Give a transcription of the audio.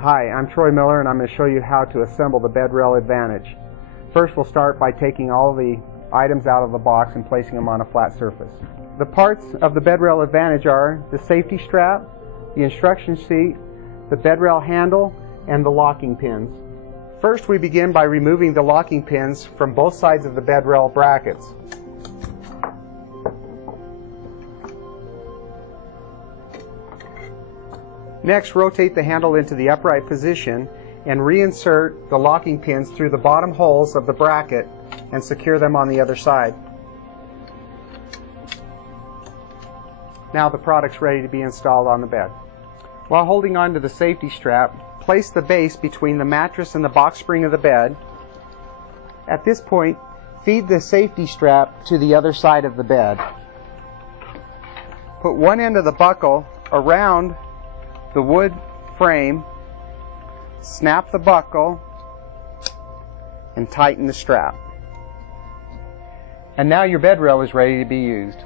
Hi, I'm Troy Miller and I'm going to show you how to assemble the Bedrail Advantage. First we'll start by taking all the items out of the box and placing them on a flat surface. The parts of the Bedrail Advantage are the safety strap, the instruction sheet, the Bedrail handle, and the locking pins. First we begin by removing the locking pins from both sides of the Bedrail brackets. Next, rotate the handle into the upright position and reinsert the locking pins through the bottom holes of the bracket and secure them on the other side. Now the product's ready to be installed on the bed. While holding on to the safety strap, place the base between the mattress and the box spring of the bed. At this point, feed the safety strap to the other side of the bed. Put one end of the buckle around the wood frame, snap the buckle, and tighten the strap. And now your Bedrail is ready to be used.